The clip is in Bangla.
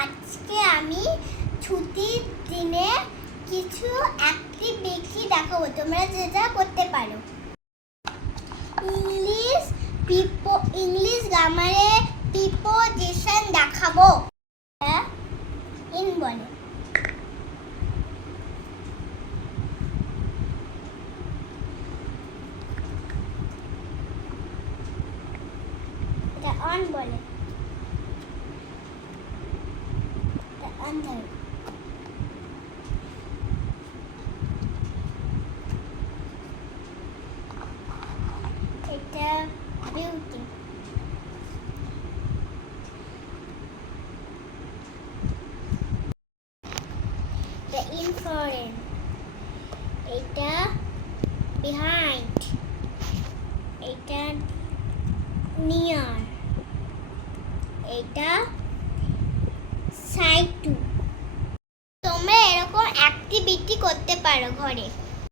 আজকে আমি ছুটির দিনে কিছু অ্যাক্টিভিটি দেখাবো, তোমরা যেটা করতে পারো। ইংলিশ গ্রামারে প্রিপোজিশন দেখাবো। ইন বলে এটা অন বলে এটা অন ধরে এটা বিউটি এটা ইন ফরেন এটা বিহাইন্ড এটা নিয়ার এটা সাইড টু। তোমরা এরকম অ্যাক্টিভিটি করতে পারো ঘরে।